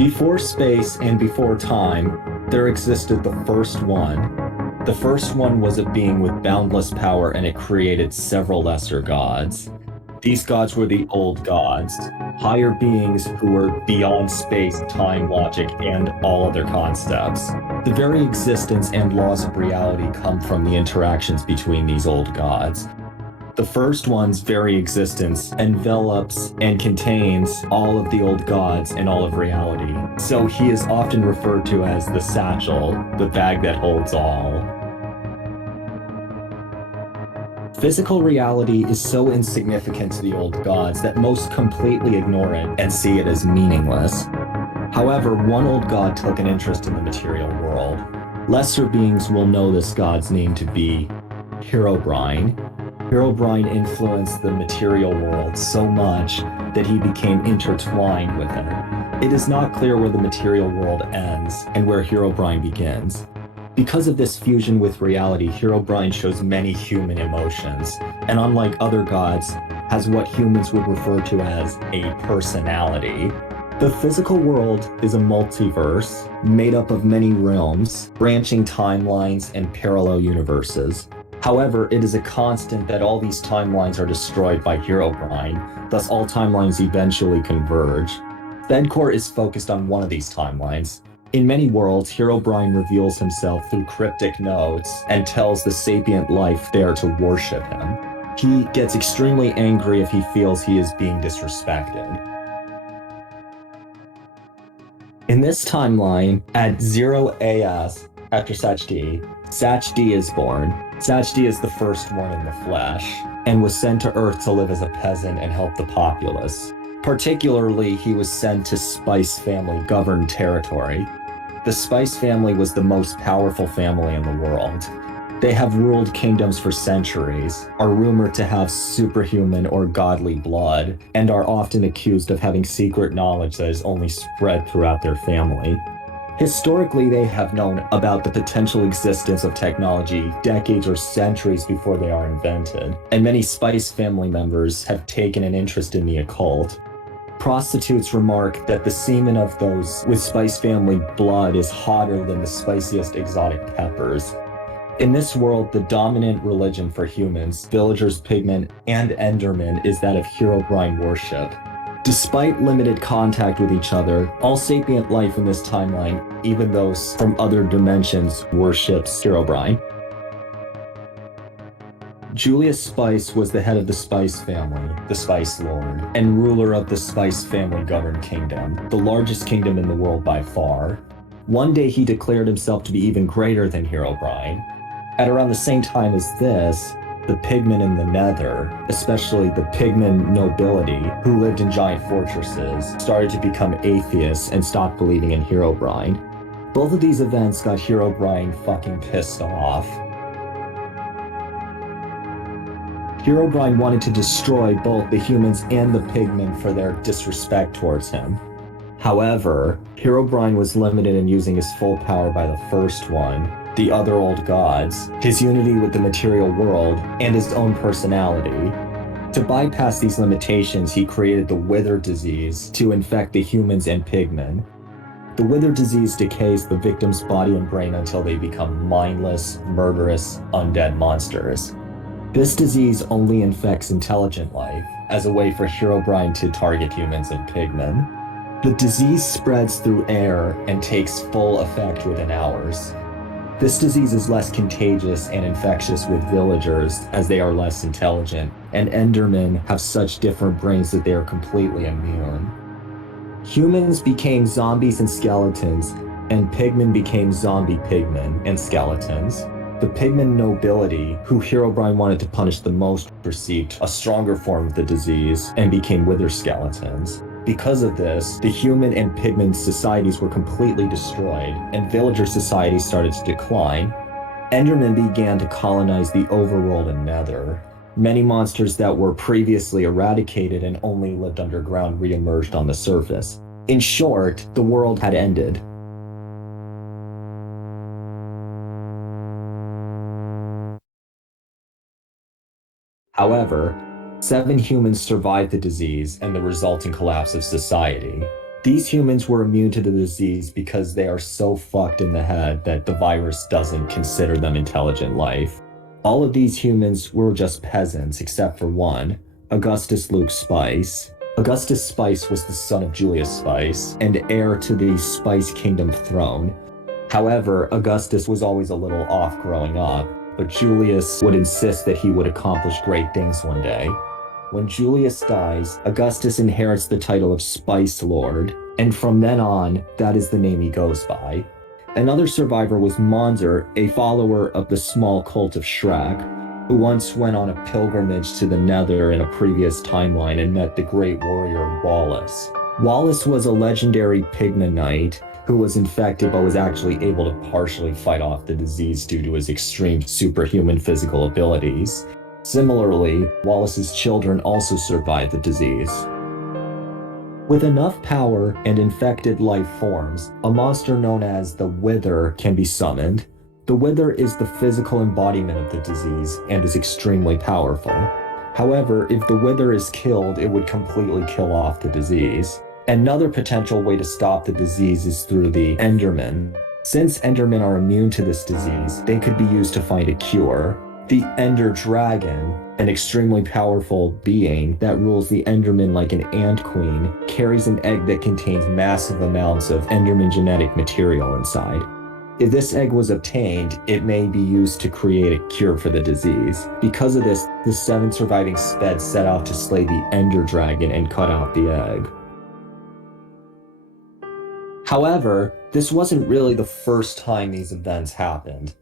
Before space and before time, there existed the first one. The first one was a being with boundless power, and it created several lesser gods. These gods were the old gods, higher beings who were beyond space, time, logic, and all other concepts. The very existence and laws of reality come from the interactions between these old gods. The first one's very existence envelops and contains all of the old gods and all of reality. So he is often referred to as the satchel, the bag that holds all. Physical reality is so insignificant to the old gods that most completely ignore it and see it as meaningless. However, one old god took an interest in the material world. Lesser beings will know this god's name to be Herobrine. Herobrine influenced the material world so much that he became intertwined with it. It is not clear where the material world ends and where Herobrine begins. Because of this fusion with reality, Herobrine shows many human emotions, and unlike other gods, has what humans would refer to as a personality. The physical world is a multiverse made up of many realms, branching timelines, and parallel universes. However, it is a constant that all these timelines are destroyed by Herobrine, thus all timelines eventually converge. Spedcore is focused on one of these timelines. In many worlds, Herobrine reveals himself through cryptic notes and tells the sapient life there to worship him. He gets extremely angry if he feels he is being disrespected. In this timeline, at 0 AS, after SatchD, SatchD is born. SatchD is the first one in the flesh, and was sent to Earth to live as a peasant and help the populace. Particularly, he was sent to Spice family-governed territory. The Spice family was the most powerful family in the world. They have ruled kingdoms for centuries, are rumored to have superhuman or godly blood, and are often accused of having secret knowledge that is only spread throughout their family. Historically, they have known about the potential existence of technology decades or centuries before they are invented, and many Spice family members have taken an interest in the occult. Prostitutes remark that the semen of those with Spice family blood is hotter than the spiciest exotic peppers. In this world, the dominant religion for humans, villagers, pigmen, and Endermen is that of Herobrine worship. Despite limited contact with each other, all sapient life in this timeline, even those from other dimensions, worships Herobrine. Julius Spice was the head of the Spice family, the Spice Lord, and ruler of the Spice family-governed kingdom, the largest kingdom in the world by far. One day he declared himself to be even greater than Herobrine. At around the same time as this, the pigmen in the Nether, especially the pigmen nobility, who lived in giant fortresses, started to become atheists and stopped believing in Herobrine. Both of these events got Herobrine fucking pissed off. Herobrine wanted to destroy both the humans and the pigmen for their disrespect towards him. However, Herobrine was limited in using his full power by the first one, the other old gods, his unity with the material world, and his own personality. To bypass these limitations, he created the Wither disease to infect the humans and pigmen. The Wither disease decays the victim's body and brain until they become mindless, murderous, undead monsters. This disease only infects intelligent life, as a way for Herobrine to target humans and pigmen. The disease spreads through air and takes full effect within hours. This disease is less contagious and infectious with villagers, as they are less intelligent, and Endermen have such different brains that they are completely immune. Humans became zombies and skeletons, and pigmen became zombie pigmen and skeletons. The pigmen nobility, who Herobrine wanted to punish the most, received a stronger form of the disease and became wither skeletons. Because of this, the human and pigmen societies were completely destroyed, and villager societies started to decline. Endermen began to colonize the overworld and Nether. Many monsters that were previously eradicated and only lived underground re-emerged on the surface. In short, the world had ended. However, 7 humans survived the disease and the resulting collapse of society. These humans were immune to the disease because they are so fucked in the head that the virus doesn't consider them intelligent life. All of these humans were just peasants except for one, Augustus Luke Spice. Augustus Spice was the son of Julius Spice and heir to the Spice Kingdom throne. However, Augustus was always a little off growing up, but Julius would insist that he would accomplish great things one day. When Julius dies, Augustus inherits the title of Spice Lord, and from then on, that is the name he goes by. Another survivor was Monzer, a follower of the small cult of Shrek, who once went on a pilgrimage to the Nether in a previous timeline and met the great warrior Wallace. Wallace was a legendary pigment knight who was infected but was actually able to partially fight off the disease due to his extreme superhuman physical abilities. Similarly, Wallace's children also survived the disease. With enough power and infected life forms, a monster known as the Wither can be summoned. The Wither is the physical embodiment of the disease and is extremely powerful. However, if the Wither is killed, it would completely kill off the disease. Another potential way to stop the disease is through the Endermen. Since Endermen are immune to this disease, they could be used to find a cure. The Ender Dragon, an extremely powerful being that rules the Enderman like an ant queen, carries an egg that contains massive amounts of Enderman genetic material inside. If this egg was obtained, it may be used to create a cure for the disease. Because of this, the 7 surviving Speds set out to slay the Ender Dragon and cut out the egg. However, this wasn't really the first time these events happened.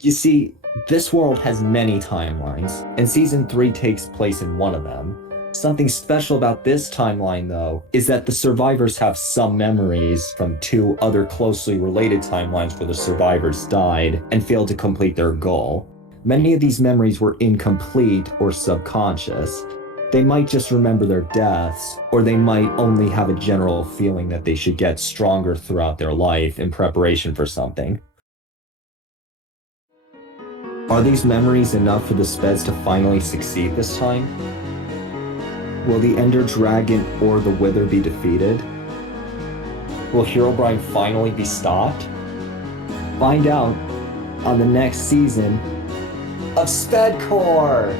You see, this world has many timelines, and Season 3 takes place in one of them. Something special about this timeline, though, is that the survivors have some memories from 2 other closely related timelines where the survivors died and failed to complete their goal. Many of these memories were incomplete or subconscious. They might just remember their deaths, or they might only have a general feeling that they should get stronger throughout their life in preparation for something. Are these memories enough for the Speds to finally succeed this time? Will the Ender Dragon or the Wither be defeated? Will Herobrine finally be stopped? Find out on the next season of Spedcore!